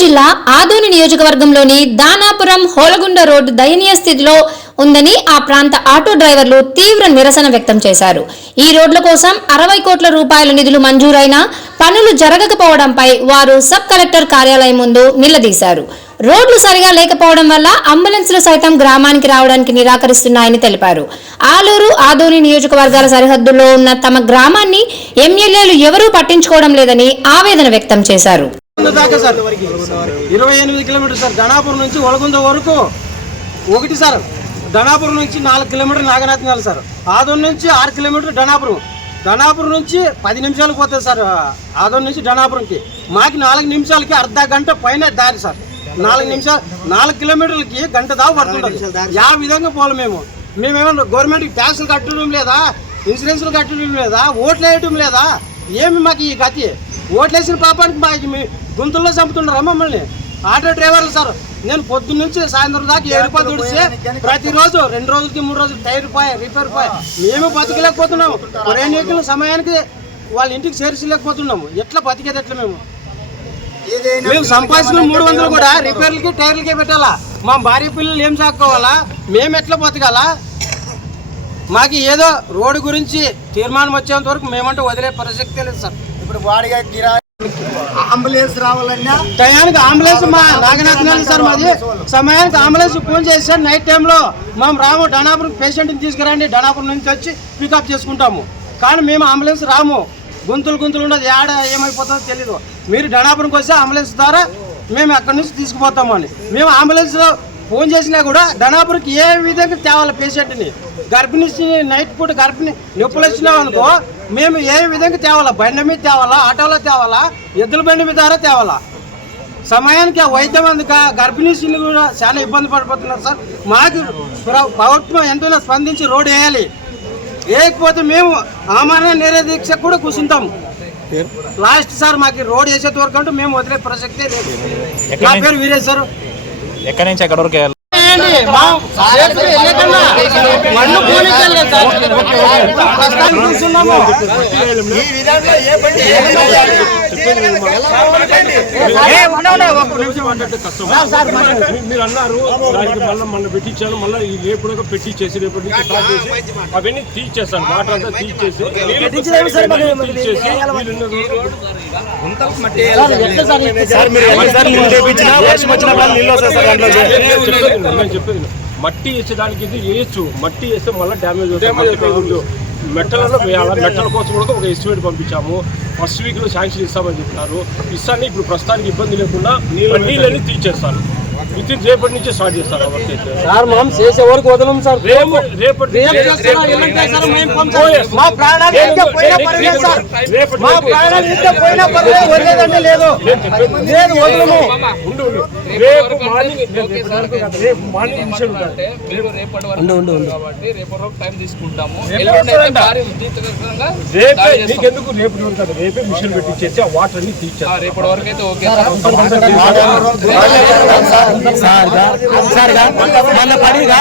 జిల్లా ఆదోని నియోజకవర్గంలోని దానాపురం హోలగుండ రోడ్డు దయనీయ స్థితిలో ఉందని ఆ ప్రాంత ఆటో డ్రైవర్లు తీవ్ర నిరసన వ్యక్తం చేశారు. ఈ రోడ్ల కోసం అరవై కోట్ల రూపాయల నిధులు మంజూరైనా పనులు జరగకపోవడంపై వారు సబ్ కలెక్టర్ కార్యాలయం ముందు నిలదీశారు. రోడ్లు సరిగా లేకపోవడం వల్ల అంబులెన్స్లు సైతం గ్రామానికి రావడానికి నిరాకరిస్తున్నాయని తెలిపారు. ఆలూరు ఆదోని నియోజకవర్గాల సరిహద్దుల్లో ఉన్న తమ గ్రామాన్ని ఎమ్మెల్యేలు ఎవరూ పట్టించుకోవడం లేదని ఆవేదన వ్యక్తం చేశారు. దాకా సార్. ఇరవై ఎనిమిది కిలోమీటర్ సార్. ధనాపురం నుంచి ఒలగుంద వరకు ఒకటి సార్. ధనాపురం నుంచి నాలుగు కిలోమీటర్ నాగనాథనాలు సార్. ఆదోన్ నుంచి ఆరు కిలోమీటర్ ధనాపురం ధనాపురం నుంచి పది నిమిషాలకు పోతుంది సార్. ఆదోన్ నుంచి ధనాపురంకి మాకు నాలుగు నిమిషాలకి అర్ధ గంట పైన దారి సార్. నాలుగు నిమిషాలు నాలుగు కిలోమీటర్లకి గంట దాకా పడుతుంటుంది. యా విధంగా పోలం మేము. మేమేమన్నా గవర్నమెంట్కి ట్యాక్సులు కట్టడం లేదా? ఇన్సూరెన్స్లు కట్టడం లేదా? ఓట్లు వేయటం లేదా? ఏమి మాకు ఈ గతి? ఓట్లేసిన పాపానికి మాకు మీ గుంతుల్లో చంపుతున్నారా మమ్మల్ని? ఆటో డ్రైవర్లు సార్ నేను పొద్దున్న నుంచి సాయంత్రం దాకా ఏడు రూపాయలు తుడిచి ప్రతిరోజు రెండు రోజులకి మూడు రోజులు టైర్ పోయి రిపేర్ పోయి. మేము బతికలేకపోతున్నాము. నీకుల సమయానికి వాళ్ళ ఇంటికి చేర్చలేకపోతున్నాము. ఎట్లా బతికేది ఎట్లా మేము? మేము సంపాదించిన మూడు వందలు కూడా రిపేర్లకి టైర్లకే పెట్టాలా? మా భార్య పిల్లలు ఏం సాక్కోవాలా మేము ఎట్లా బతకాలా? మాకు ఏదో రోడ్డు గురించి తీర్మానం వచ్చేంత వరకు మేమంటే వదిలే ప్రసక్తే లేదు సార్. ఇప్పుడు వాడిగా కిరాయి అంబులెన్స్ రావాలన్నా టయానికి అంబులెన్స్ మా నాగనాథ్ సార్ మాది. సమయానికి అంబులెన్స్ ఫోన్ చేశారు నైట్ టైంలో మేము రాము డనాపురం పేషెంట్ని తీసుకురండి డనాపురం నుంచి వచ్చి పికప్ చేసుకుంటాము. కానీ మేము అంబులెన్స్ రాము. గుంతులు గుంతులు ఉండదు. ఏడ ఏమైపోతుందో తెలీదు. మీరు డనాపురంకి వస్తే అంబులెన్స్ ద్వారా మేము అక్కడి నుంచి తీసుకుపోతాము అని. మేము అంబులెన్స్లో ఫోన్ చేసినా కూడా ధనాపురంకి ఏ విధంగా తేవాలి పేషెంట్ని? గర్భిణీ నైట్ పూట గర్భిణి నొప్పులు వచ్చినాం అనుకో మేము ఏ విధంగా తేవాలా? బండి మీద తేవాలా? ఆటోలో తేవాలా? ఎద్దుల బండి మీద ద్వారా తేవాలా? సమయానికి ఆ వైద్యం అందుక గర్భిణీ స్త్రీలు కూడా చాలా ఇబ్బంది పడిపోతున్నారు సార్. మాకు ప్ర- ప్రభుత్వం ఎంతైనా స్పందించి రోడ్డు వేయాలి. వేయకపోతే మేము ఆమరణ నిరదీక్ష కూడా కూర్చుంటాం లాస్ట్ సార్ మాకు రోడ్ వేసేంత వరకు అంటే మేము వదిలే ప్రసక్తే లేదు. నా పేరు వీరేశ్వరు ఎక్కడి నుంచి ఎక్కడి వరకు. ఈ విధంగా ఏ మీరు అన్నారు దానికి మళ్ళీ మళ్ళీ పెట్టించాను మళ్ళీ ఈ రేపు పెట్టించేసి రేపటి నుంచి స్టార్ట్ చేసి అవన్నీ తీసేస్తాను. వాటర్ అంతా తీసేసి పెట్టించలేము సార్, మరి- ఎన్నిసార్లు నీళ్ళు తెప్పించినా వర్షం నీళ్ళు వస్తాయి సార్ దాంట్లో చెప్పేది. మట్టి వేసేదానికి ఇది వేయచ్చు. మట్టి వేస్తే మళ్ళీ డ్యామేజ్ అవుతుంది. మెట్టలలో వేయాలా? మెట్టల కోసం కూడా ఒక ఎస్టిమేట్ పంపించాము. ఫస్ట్ వీక్లో శాంక్షన్ ఇస్తామని చెప్పినారు. ఇస్తాను ఇప్పుడు ప్రస్తుతానికి ఇబ్బంది లేకుండా నీళ్ళని తీసేస్తాను విత్ ఇన్ రేపటి నుంచే స్టార్ట్ అయితే. సార్ మనం చేసే వరకు వదలం సార్. రేపు రేపటి చేస్తారా, చేస్తారా. మా ప్రాణాలు ఇంకా పోయినా పర్లేదు సార్. రేపటి మా ప్రాణాలు ఇంకా పోయినా పర్లేదు వదిలేదంటే లేదు. వదలము రేపు మార్నింగ్ రేపు మార్నింగ్ విషయం ఉంటుంది. అంటే మీరు రేపటి వరకు ఉంటారు కాబట్టి రేపటి వరకు టైం తీసుకుంటాము రేపే. నీకెందుకు రేపు ఉంటుంది రేపే మిషన్ పెట్టించేసి ఆ వాటర్ అన్ని ఆ, తీర్చారు రేపటి వరకు అయితే ఓకే సార్ పడిగా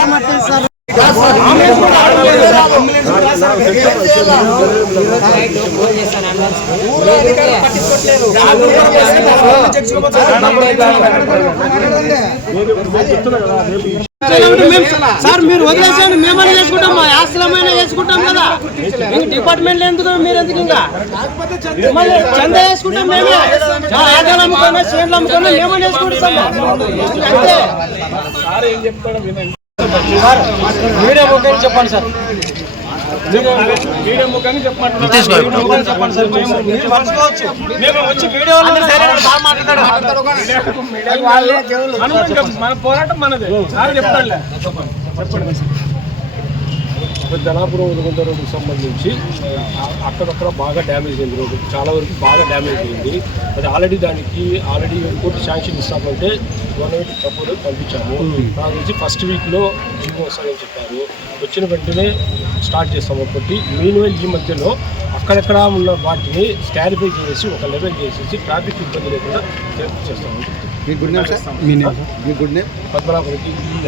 సార్ మీరు వదిలేసాను మేమని చేసుకుంటాం మా ఆశ్రమైనా చేసుకుంటాం కదా ఇంక డిపార్ట్మెంట్ ఎందుకు మీరు ఎందుకు ఇంకా చందా వేసుకుంటాం మేమే ఆటోలు అమ్ముకున్నా చేనులు అమ్ముకున్నా మేమని చేసుకుంటాం అంతే సార్ ఏం చెప్తాడో వినండి సార్ మీడియా చెప్పండి సార్. మనం ఇంకా మన పోరాటం మనదే చెప్తాడులే చెప్పండి ధనాపురం రోడ్డుకు సంబంధించి అక్కడక్కడ బాగా డ్యామేజ్ అయింది రోడ్డు చాలా వరకు బాగా డ్యామేజ్ అయింది అది ఆల్రెడీ దానికి ఆల్రెడీ కోర్టు శాంక్షన్ ఇస్తామంటే గవర్నమెంట్ ప్రపోజల్ పంపించాము దాని నుంచి ఫస్ట్ వీక్లో జీవో వస్తాయని చెప్పారు. వచ్చిన వెంటనే స్టార్ట్ చేస్తాం ఒకటి మీన్ ఈ మధ్యలో అక్కడక్కడ ఉన్న వాటిని స్కారిఫై చేసి ఒక లెవెల్ చేసేసి ట్రాఫిక్ ఇబ్బంది లేకుండా చేస్తాము. మీ గుడ్ నేమ్ సార్? మీ నేమ్? మీ గుడ్ నేమ్? పద్మనాభుడికి ఈ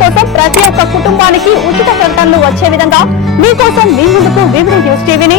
కోసం ప్రతి ఒక్క కుటుంబానికి ఉచిత ప్రకటనలు వచ్చే విధంగా మీకోసం మీ ముందుకు వివిధ న్యూస్ టీవీని